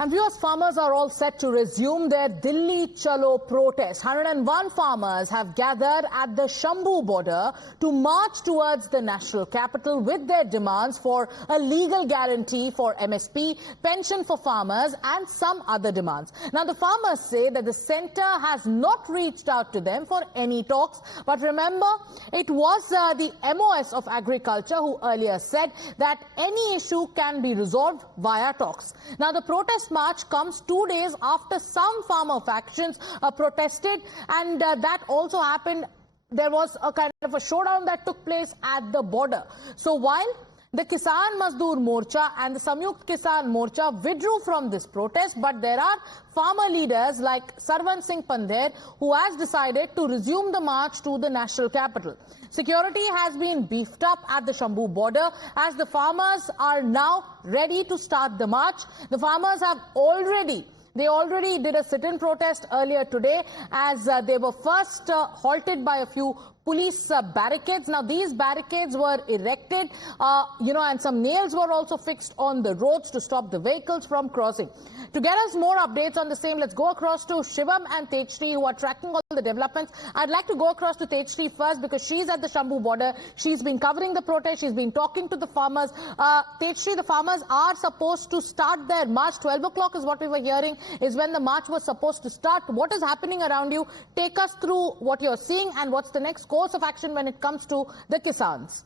And viewers, farmers are all set to resume their Delhi Chalo protest. 101 farmers have gathered at the Shambhu border to march towards the national capital with their demands for a legal guarantee for MSP, pension for farmers and some other demands. Now, the farmers say that the centre has not reached out to them for any talks. But remember, it was the MOS of Agriculture who earlier said that any issue can be resolved via talks. Now, the protest march comes 2 days after some farmer factions protested, and that also happened. There was a kind of a showdown that took place at the border. So while the Kisan Mazdoor Morcha and the Samyukt Kisan Morcha withdrew from this protest, but there are farmer leaders like Sarwan Singh Pandher who has decided to resume the march to the national capital. Security has been beefed up at the Shambhu border as the farmers are now ready to start the march. The farmers have already did a sit-in protest earlier today as they were first halted by a few police barricades. Now, these barricades were erected, and some nails were also fixed on the roads to stop the vehicles from crossing. To get us more updates on the same, let's go across to Shivam and Tejshri, who are tracking all the developments. I'd like to go across to Tejshri first because she's at the Shambhu border. She's been covering the protest. She's been talking to the farmers. Tejshri, the farmers are supposed to start their march. 12 o'clock is what we were hearing, is when the march was supposed to start. What is happening around you? Take us through what you're seeing and what's the next course of action when it comes to the Kisans.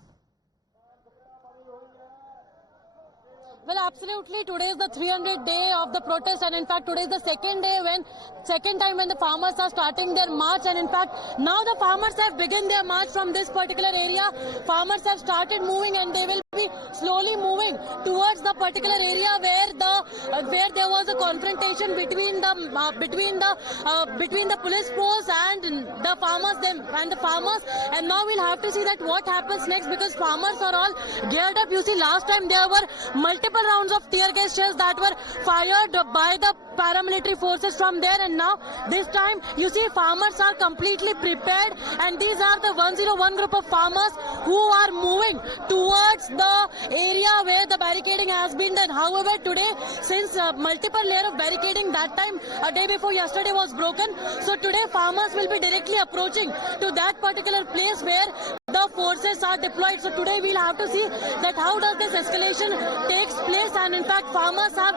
Well, absolutely. Today is the 300th day of the protest, and in fact, today is the second time when the farmers are starting their march. And in fact, now the farmers have begun their march from this particular area. Farmers have started moving, and they will be slowly moving towards the particular area where there was a confrontation between the police force and the farmers. And now we'll have to see that what happens next, because farmers are all geared up. You see, last time there were multiple rounds of tear gas shells that were fired by the paramilitary forces from there, and now this time you see farmers are completely prepared, and these are the 101 group of farmers who are moving towards the area where the barricading has been done. However, today, since multiple layer of barricading that time a day before yesterday was broken, so today farmers will be directly approaching to that particular place where the forces are deployed. So today we'll have to see that how does this escalation takes place, and in fact farmers have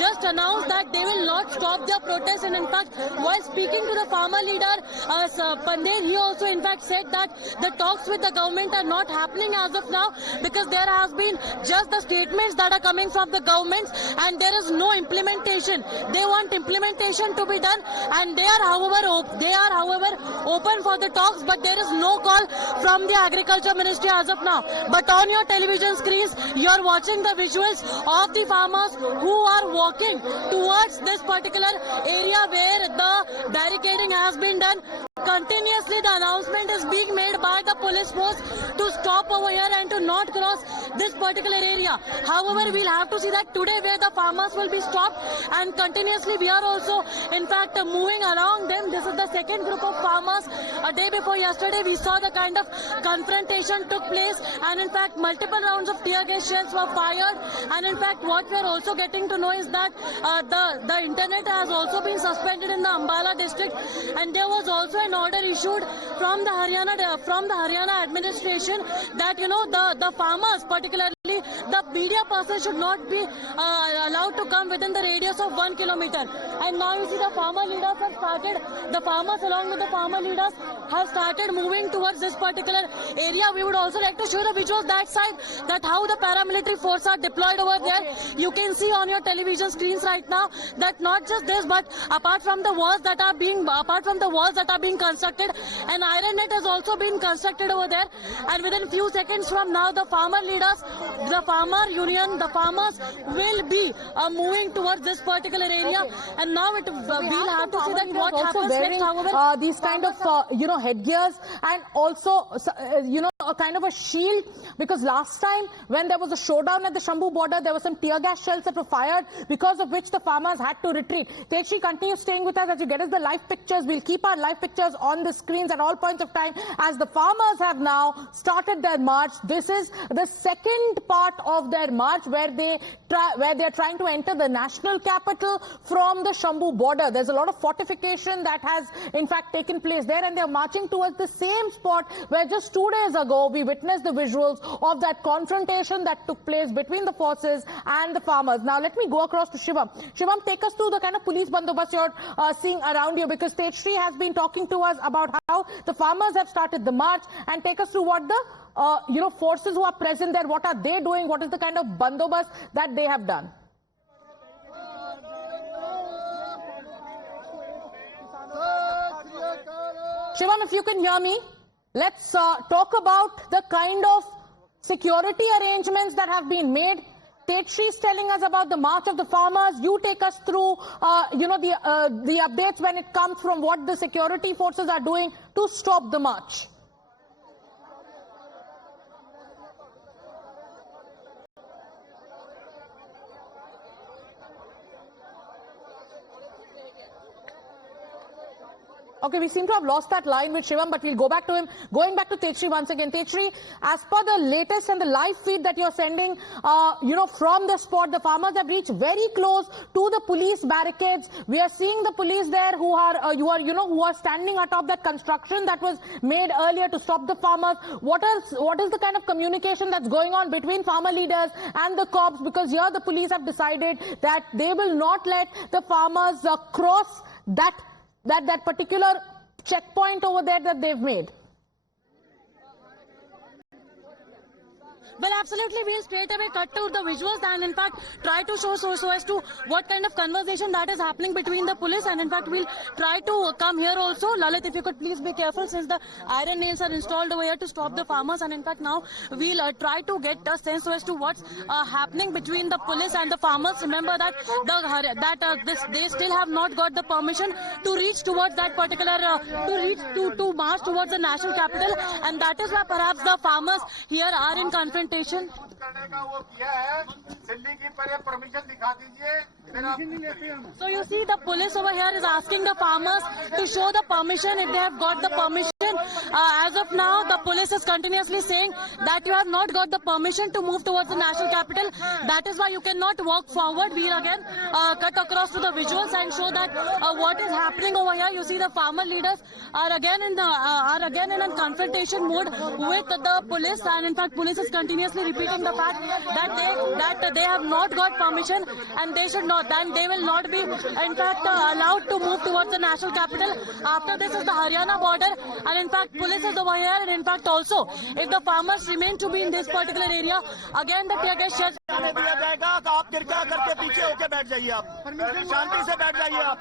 just announced that they will not stop their protest. And in fact, while speaking to the farmer leader Pandey, he also in fact said that the talks with the government are not happening as of now because there has been just the statements that are coming from the government and there is no implementation. They want implementation to be done, and they are however open for the talks, but there is no call from the Agriculture Ministry as of now. But on your television screens, you are watching the visuals of the farmers who are walking towards this particular area where the barricading has been done. Continuously the announcement is being made by the police force to stop over here and to not cross this particular area. However, we'll have to see that today where the farmers will be stopped, and continuously we are also in fact moving along them. This is the second group of farmers. A day before yesterday we saw the kind of confrontation took place, and in fact multiple rounds of tear gas shells were fired. And in fact what we are also getting to know is that the internet has also been suspended in the Ambala district, and there was also an order issued from the Haryana administration that the farmers, particularly the media persons, should not be allowed to come within the radius of 1 kilometer. And now you see the farmer leaders have started, the farmers along with the farmer leaders have started moving towards this particular area. We would also like to show the visuals that side, that how the paramilitary forces are deployed over there. You can see on your television screens right now that not just this, but apart from the walls that are being constructed, an iron net has also been constructed over there. And within few seconds from now, the farmer leaders, the farmer union, the farmers will be moving towards this particular area. And now we'll have to see that what happens next. However, these kind of headgears, and also a kind of a shield, because last time when there was a showdown at the Shambhu border, there were some tear gas shells that were fired, because of which the farmers had to retreat. Tejshri, continue staying with us as you get us the live pictures. We'll keep our live pictures on the screens at all points of time as the farmers have now started their march. This is the second part of their march where they are trying to enter the national capital from the Shambhu border. There's a lot of fortification that has in fact taken place there, and they're marching towards the same spot where just 2 days ago we witnessed the visuals of that confrontation that took place between the forces and the farmers. Now let me go across to Shivam. Shivam, take us through the kind of police bandobast you're seeing around you, because Tejshri has been talking to us about how the farmers have started the march, and take us through what the forces who are present there, what are they doing, what is the kind of bandobast that they have done. Shivam, if you can hear me, let's talk about the kind of security arrangements that have been made. Tejshri is telling us about the march of the farmers. You take us through, the updates when it comes from what the security forces are doing to stop the march. Okay, we seem to have lost that line with Shivam, but we'll go back to him. Going back to Tejshri once again. Tejshri, as per the latest and the live feed that you're sending, from the spot, the farmers have reached very close to the police barricades. We are seeing the police there who are standing atop that construction that was made earlier to stop the farmers. What is the kind of communication that's going on between farmer leaders and the cops? Because here the police have decided that they will not let the farmers cross that particular checkpoint over there that they've made. Well, absolutely, we'll straight away cut to the visuals and in fact try to show so as to what kind of conversation that is happening between the police, and in fact we'll try to come here also. Lalit, if you could please be careful, since the iron nails are installed over here to stop the farmers, and in fact now we'll try to get a sense as to what's happening between the police and the farmers. Remember that they still have not got the permission to reach towards that particular to march towards the national capital, and that is why perhaps the farmers here are in confrontation. So you see the police over here is asking the farmers to show the permission if they have got the permission. As of now, the police is continuously saying that you have not got the permission to move towards the national capital. That is why you cannot walk forward. We'll again cut across to the visuals and show that what is happening over here. You see the farmer leaders are again in a confrontation mode with the police, and in fact police is continuously repeating the fact that they have not got permission and they should not, and they will not be in fact allowed to move towards the national capital. After this is the Haryana border, and in fact police is over here, and in fact also if the farmers remain to be in this particular area, again the tear gas shells दिया जाएगा तो आप कृपया करके पीछे होके बैठ जाइए, आप शांति से बैठ जाइए आप।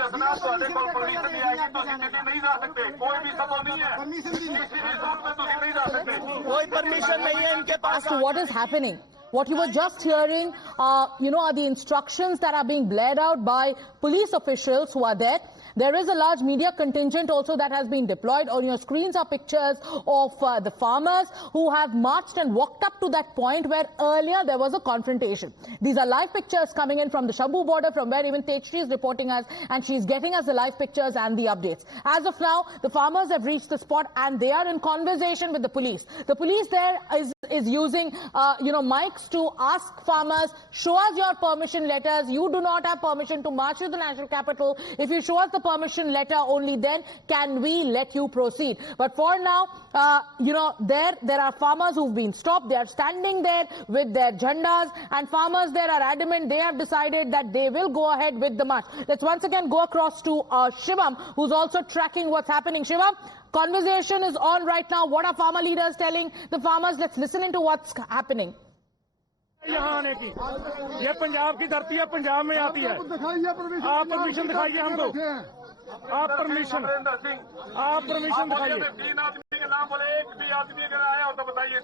कोई परमिशन नहीं है इनके पास। As to what is happening, what you were just hearing, are the instructions that are being blared out by police officials who are there. There is a large media contingent also that has been deployed. On your screens are pictures of the farmers who have marched and walked up to that point where earlier there was a confrontation. These are live pictures coming in from the Shambhu border, from where even Tejshri is reporting us, and she's getting us the live pictures and the updates. As of now, the farmers have reached the spot and they are in conversation with the police. The police there is using, mics to ask farmers, show us your permission letters. You do not have permission to march to the national capital. If you show us the permission letter, only then can we let you proceed. But for now, there are farmers who've been stopped. They are standing there with their jhandas, and farmers there are adamant. They have decided that they will go ahead with the march. Let's once again go across to Shivam, who's also tracking what's happening. Shivam, conversation is on right now. What are farmer leaders telling the farmers? Let's listen into what's happening. यहाँ आने की, ये पंजाब की धरती है, पंजाब में आती है। आप परमिशन दिखाइए हमको। आप परमिशन दिखाइए। 3 आदमी के नाम बोले, एक भी आदमी अगर आया हो तो बताइए।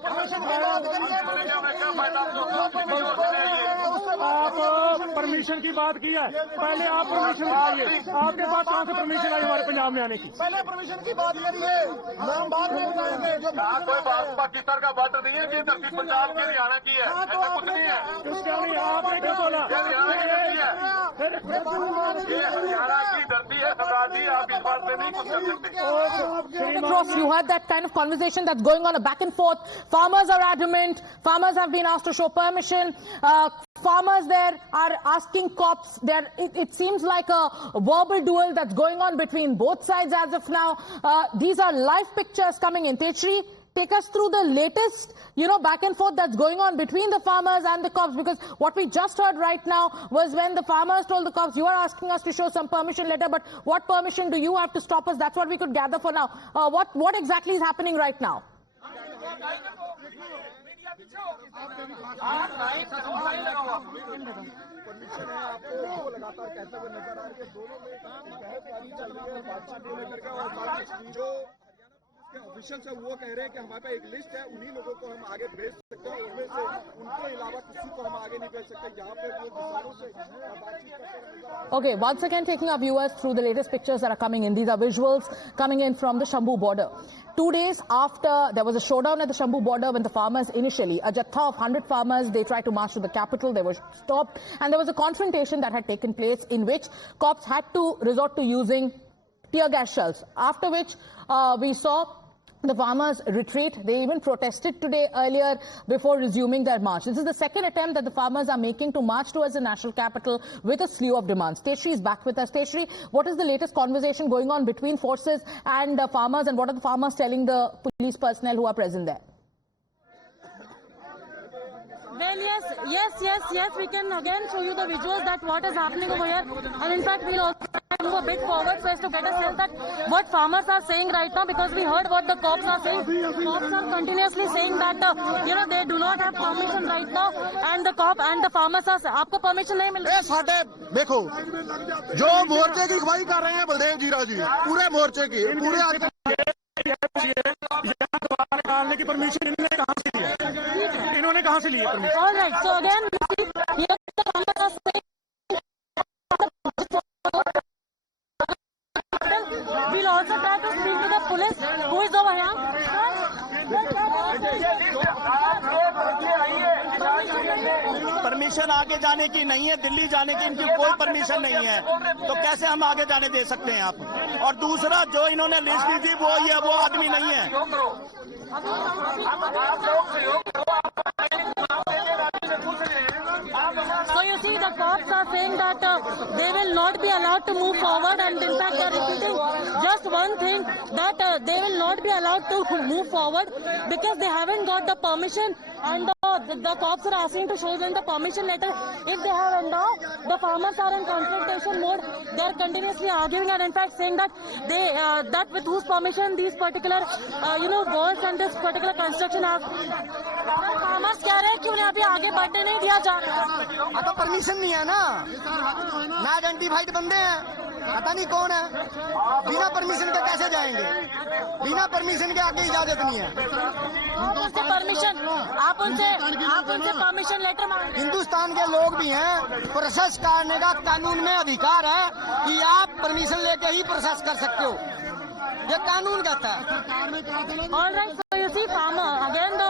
आप परमिशन की बात की है, पहले आप परमिशन दिखाइए। आपके पास कहाँ से परमिशन आई हमारे पंजाब में आने की? पहले परमिशन की बात करिए, नाम बाद में बताएंगे। यहाँ कोई पाकिस्तान का बॉर्डर नहीं है कि धरती पंजाब की हरियाणा की है, ऐसा कुछ नहीं है। क्यों नहीं? आपने क्या बोला? हरियाणा की धरती है, ये हरियाणा की धरती है सरदार जी, आप इस बात से नहीं कुछ कर सकते। Across, you heard that kind of conversation that's going on, a back and forth. Farmers are adamant. Farmers have been asked to show permission. Farmers there are asking cops. It seems like a verbal duel that's going on between both sides as of now. These are live pictures coming in. Techri, take us through the latest, back and forth that's going on between the farmers and the cops, because what we just heard right now was when the farmers told the cops, you are asking us to show some permission letter, but what permission do you have to stop us? That's what we could gather for now. What exactly is happening right now? Permission है आपको, वो लगातार कहते हुए नजर आ रही है। दोनों में बहस जारी चल रही है बातचीत को लेकर के। और बाकी जो ऑफिशियल्स है वो कह रहे हैं कि हमारे पास एक लिस्ट है, उन्हीं लोगों को हम आगे भेज सकते हैं, उनमें से उनके अलावा किसी को हम आगे नहीं भेज सकते। यहाँ पे वो किसानों से बातचीत करते। Okay, once again taking our viewers through the latest pictures that are coming in. These are visuals coming in from the Shambu border. 2 days after there was a showdown at the Shambu border when the farmers initially, a jatha of 100 farmers, they tried to march to the capital, they were stopped, and there was a confrontation that had taken place in which cops had to resort to using tear gas shells, after which we saw the farmers retreat. They even protested today earlier before resuming their march. This is the second attempt that the farmers are making to march towards the national capital with a slew of demands. Techri is back with us. Techri, what is the latest conversation going on between forces and farmers, and what are the farmers telling the police personnel who are present there? Well, yes, we can again show you the visuals that what is happening over here. And in fact, we'll also move a bit forward so as to get a sense that what farmers are saying right now, because we heard what the cops are saying. Cops are continuously saying that, they do not have permission right now, and the cop and the farmers are, आपको permission नहीं मिल रही। साढ़े देखो, जो मोर्चे की अगुवाई कर रहे हैं बलदेव जीरा जी, पूरे मोर्चे की, पूरे डालने की परमिशन इन्होंने कहाँ से ली है? इन्होंने कहाँ से ली है permission? All right, so again, here the farmers are saying we'll also try to speak to the police who is over here. Permission आगे जाने की नहीं है, दिल्ली जाने की इनकी कोई परमिशन नहीं है, तो कैसे हम आगे जाने दे सकते हैं आप? और दूसरा जो इन्होंने लिस्ट दी थी वो आदमी नहीं है। So you see, the cops are saying that they will not be allowed to move forward, and in fact they are repeating just one thing, that they will not be allowed to move forward because they haven't got the permission, and the cops are asking to show them the permission letter if they have, and now the farmers are in confrontation mode. They are continuously arguing and in fact saying that they that with whose permission these particular walls and this particular construction have. farmers कह रहे हैं कि उन्हें अभी आगे बढ़ने नहीं दिया जा रहा। तो परमिशन नहीं है ना आइडेंटिफाइड बंदे हैं, पता नहीं कौन है, बिना परमिशन के कैसे जाएंगे? बिना परमिशन के आगे इजाजत नहीं है। आप उनसे परमिशन लेटर मांगे। हिंदुस्तान के लोग भी हैं, प्रोसेस करने का कानून में अधिकार है कि आप परमिशन लेके ही प्रोसेस कर सकते हो, ये कानून कहता है। All right, so you see, farmer again the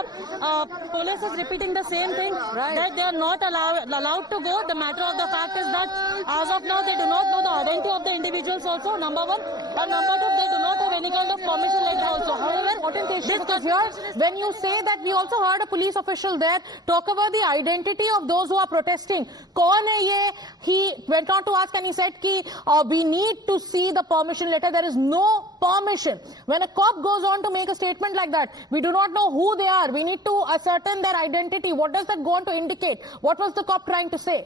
police is repeating the same thing, that they are not allowed to go. The matter of the fact is that as of now they do not know the identity of the individuals also, number one, and number two, they do not have any kind of permission letter also. However, when you say that, we also heard a police official there talk about the identity of those who are protesting. कौन है ये? He went on to ask and he said कि we need to see the permission letter. There is no permission. When a cop goes on to make a statement like that, we do not know who they are. We need to ascertain their identity. What does that go on to indicate? What was the cop trying to say?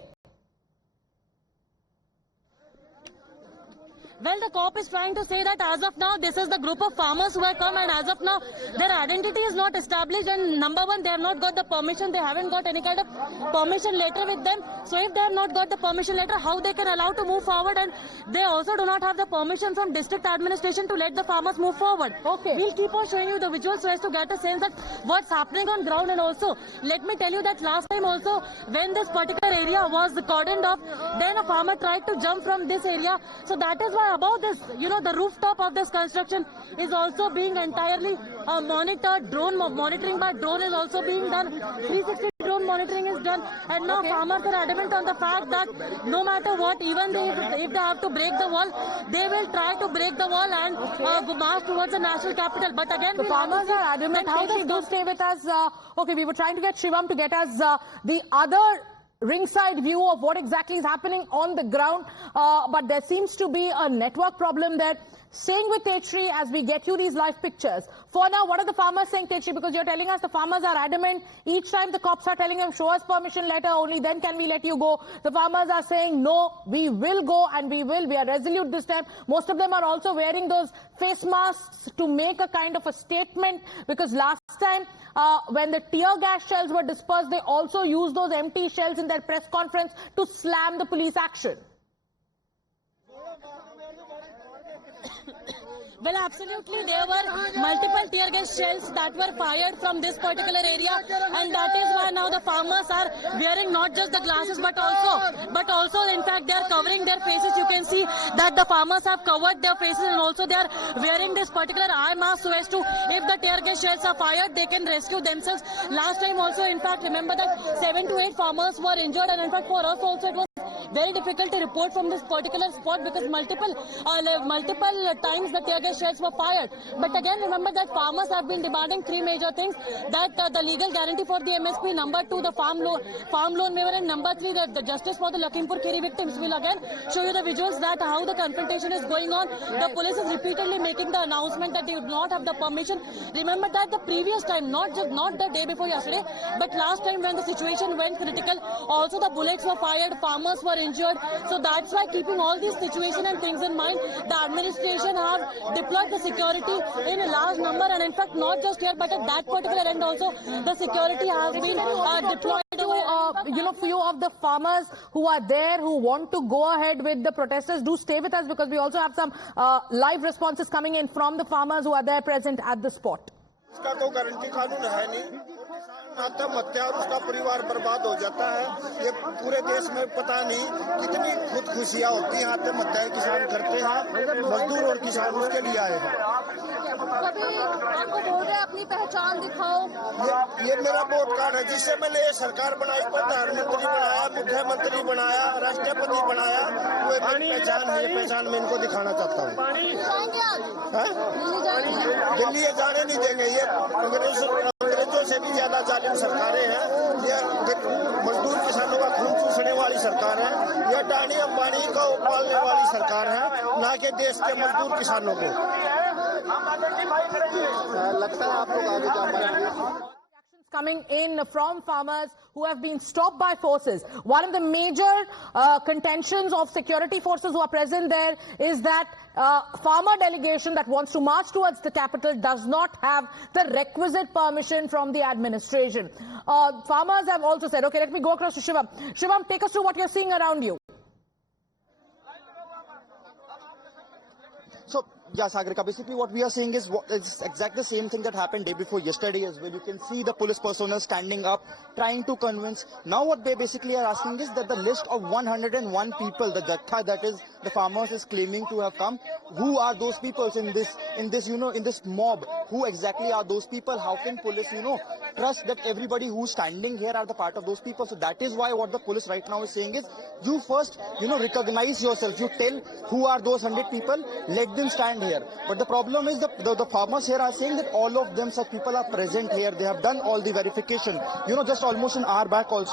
Well, the cop is trying to say that as of now, this is the group of farmers who have come, and as of now, their identity is not established, and number one, they have not got the permission, they haven't got any kind of permission letter with them. So if they have not got the permission letter, how they can allow to move forward? And they also do not have the permission from district administration to let the farmers move forward. Okay. We'll keep on showing you the visuals so as to get a sense that what's happening on ground. And also, let me tell you that last time also, when this particular area was cordoned off, then a farmer tried to jump from this area. So that is why about this, the rooftop of this construction is also being entirely monitored. Drone monitoring by drone is also being done. 360 drone monitoring is done, and now farmers are adamant on the fact that no matter what, even if they have to break the wall, they will try to break the wall and march towards the national capital. But again, the farmers are adamant. How do stay with us? Okay, we were trying to get Shivam to get us the other ringside view of what exactly is happening on the ground, but there seems to be a network problem there. Staying with Tetri as we get you these live pictures. For now, what are the farmers saying, Tetri? Because you're telling us the farmers are adamant. Each time the cops are telling them, show us permission letter, only then can we let you go. The farmers are saying, no, we will go and we will. We are resolute this time. Most of them are also wearing those face masks to make a kind of a statement, because last time when the tear gas shells were dispersed, they also used those empty shells in their press conference to slam the police action. Well, absolutely. There were multiple tear gas shells that were fired from this particular area, and that is why now the farmers are wearing not just the glasses but also in fact they are covering their faces. You can see that the farmers have covered their faces, and also they are wearing this particular eye mask so as to, if the tear gas shells are fired, they can rescue themselves. Last time also, in fact, remember that 7 to 8 farmers were injured, and in fact for us also it was very difficult to report from this particular spot because multiple times the tear gas shells were fired. But again, remember that farmers have been demanding 3 major things: that the legal guarantee for the MSP, number 2 the farm loan waiver, and number 3 the justice for the Lakhimpur Kheri victims. We'll again show you the visuals that how the confrontation is going on. The police is repeatedly making the announcement that they do not have the permission. Remember that the previous time, not the day before yesterday, but last time when the situation went critical, also the bullets were fired, farmers were injured. So that's why, keeping all these situations and things in mind, the administration have deployed the security in a large number, and in fact not just here but at that particular end also the security has been deployed. Few of the farmers who are there who want to go ahead with the protesters, do stay with us because we also have some live responses coming in from the farmers who are there present at the spot. इसका कोई guarantee कानून है नहीं, आत्महत्या और उसका परिवार बर्बाद हो जाता है। ये पूरे देश में पता नहीं कितनी खुदकुशियां होती हैं, आत्महत्या किसान करते हैं, मजदूर और किसान उसके लिए आए हैं। कभी आपको बोल रहे हैं अपनी पहचान दिखाओ। ये मेरा वोट कार्ड है जिससे मैंने ये सरकार बनाई, प्रधानमंत्री बनाया, मुख्यमंत्री बनाया, राष्ट्रपति बनाया। वो पहचान मैं इनको दिखाना चाहता हूँ। दिल्ली जाने नहीं देंगे। ये अंग्रेजों से भी ज्यादा जालिम सरकारें हैं। ये मजदूर किसानों का खून चूसने वाली सरकार है। ये अडानी अंबानी को पालने वाली सरकार है, ना कि देश के मजदूर किसानों को। लगता है आप लोग आगे जा पाएंगे। Coming in from farmers who have been stopped by forces. One of the major contentions of security forces who are present there is that farmer delegation that wants to march towards the capital does not have the requisite permission from the administration. Farmers have also said, okay, let me go across to Shivam. Shivam, take us through what you're seeing around you. So, yeah, Sagarika, basically what we are seeing is exactly the same thing that happened day before yesterday as well. You can see the police personnel standing up, trying to convince. Now what they basically are asking is that the list of 101 people, the Jatha, that is the farmers is claiming to have come, who are those people in this mob? Who exactly are those people? How can police, trust that everybody who's standing here are the part of those people? So that is why what the police right now is saying is, you first, recognize yourself. You tell who are those 100 people, let them stand here. But the problem is the farmers here are saying that all of them, such people are present here. They have done all the verification. Just almost an hour back also,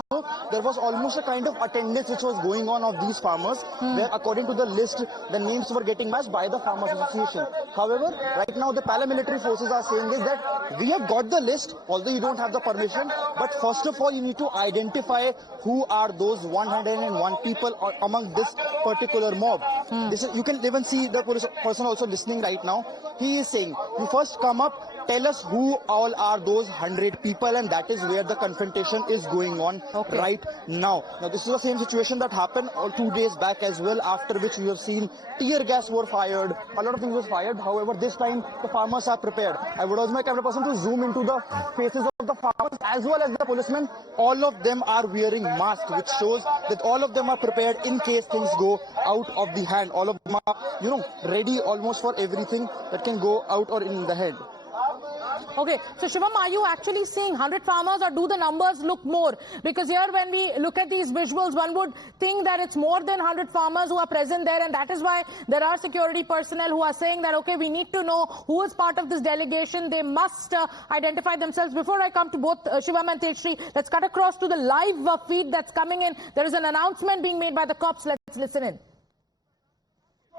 there was almost a kind of attendance which was going on of these farmers, where according to the list, the names were getting matched by the Farmers Association. However, right now the paramilitary forces are saying is that we have got the list, although you don't have the permission. But first of all, you need to identify who are those 101 people among this particular mob. This is, you can even see the police person also listening right now. He is saying, you first come up, tell us who all are those 100 people, and that is where the confrontation is going on right now. Now, this is the same situation that happened 2 days back as well, after which we have seen tear gas were fired, a lot of things was fired. However, this time the farmers are prepared. I would urge my camera person to zoom into the faces of the farmers as well as the policemen. All of them are wearing masks, which shows that all of them are prepared in case things go out of the hand. All of them are, ready almost for everything that can go out or in the head. Okay, so Shivam, are you actually seeing 100 farmers, or do the numbers look more? Because here when we look at these visuals, one would think that it's more than 100 farmers who are present there, and that is why there are security personnel who are saying that, okay, we need to know who is part of this delegation. They must identify themselves. Before I come to both Shivam and Tejshri, let's cut across to the live feed that's coming in. There is an announcement being made by the cops. Let's listen in.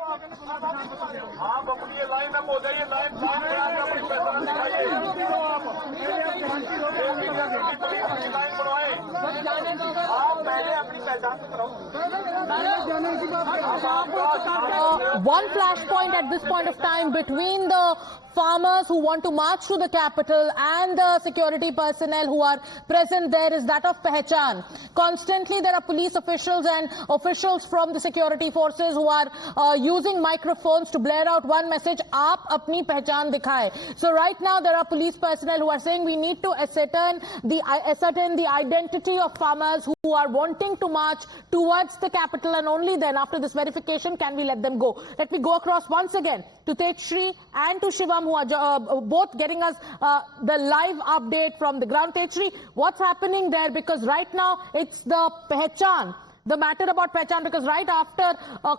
आप अपनी ये line up हो जाइए, line सामने आकर अपनी पहचान दिखाइए, लाइन बढ़वाएं, आप पहले अपनी पहचान कराओ। One flashpoint at this point of time between the farmers who want to march to the capital and the security personnel who are present there is that of Pehchan. Constantly there are police officials and officials from the security forces who are using microphones to blare out one message, Aap apni pehchan dikhaye. So right now there are police personnel who are saying we need to ascertain the identity of farmers who are wanting to march towards the capital, and only then after this verification can we let them go. Let me go across once again to Tejshri and to Shivam, who are both getting us the live update from the ground. Tejshri, what's happening there? Because right now it's the Pehchan, the matter about Pehchan, because right after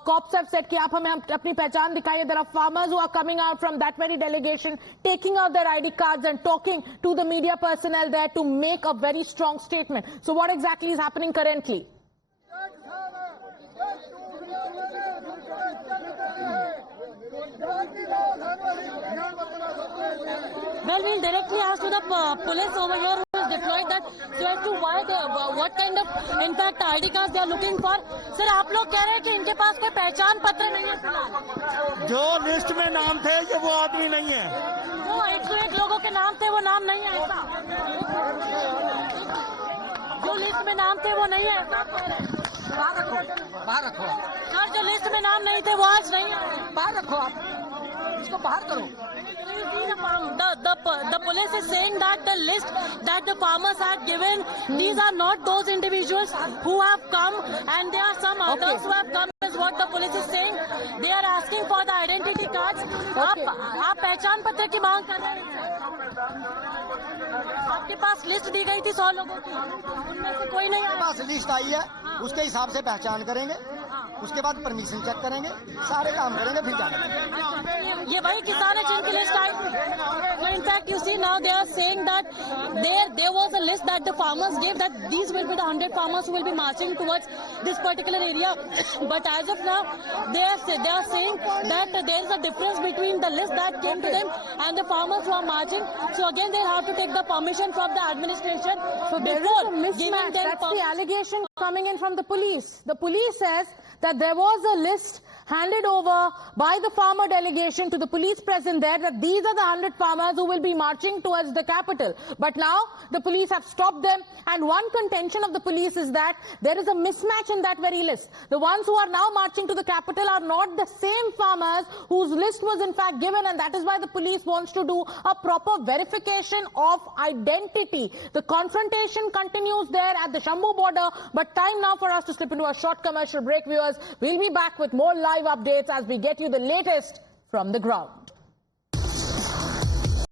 cops have said ki aap hame apni pehchan dikhaiye, there are farmers who are coming out from that very delegation, taking out their ID cards and talking to the media personnel there to make a very strong statement. So what exactly is happening currently? Well, we'll directly ask to the police over here who is deployed that so as to why what kind of in fact ID cards they are looking for. Sir, आप लोग कह रहे हैं कि इनके पास कोई पहचान पत्र नहीं है फिलहाल। जो लिस्ट में नाम थे ये वो आदमी नहीं है। वो 101 लोगों के नाम थे, वो नाम नहीं है ऐसा। जो लिस्ट में नाम थे वो नहीं है ऐसा। बाहर रखो। सर, जो लिस्ट में नाम नहीं थे वो आज नहीं है। बाहर रखो आप, इसको बाहर करो। The police is saying that the list that the farmers have given, these are not those individuals who have come, and there are some others who have come, is what the police is saying. They are asking for the identity cards. आप पहचान पत्र की मांग कर रहे हैं। आपके पास list दी गई थी 100 लोगों की, उनमें से कोई नहीं आया। पास लिस्ट आई है, उसके हिसाब से पहचान करेंगे, उसके बाद परमिशन चेक करेंगे, सारे काम करेंगे, फिर जाएंगे। ये वही किसान है जिनकी list I. So in fact, you see now they are saying that there was a list that the farmers gave that these will be the 100 farmers who will be marching towards this particular area. But as of now, they are saying that there is a difference between the list that came to them and the farmers who are marching. So again, they have to take the permission from the administration. So there is a mismatch. That's the allegation coming in from the police. The police says that there was a list handed over by the farmer delegation to the police present there, that these are the 100 farmers who will be marching towards the capital. But now the police have stopped them, and one contention of the police is that there is a mismatch in that very list. The ones who are now marching to the capital are not the same farmers whose list was in fact given, and that is why the police wants to do a proper verification of identity. The confrontation continues there at the Shambhu border, but time now for us to slip into a short commercial break, viewers. We'll be back with more live updates as we get you the latest from the ground.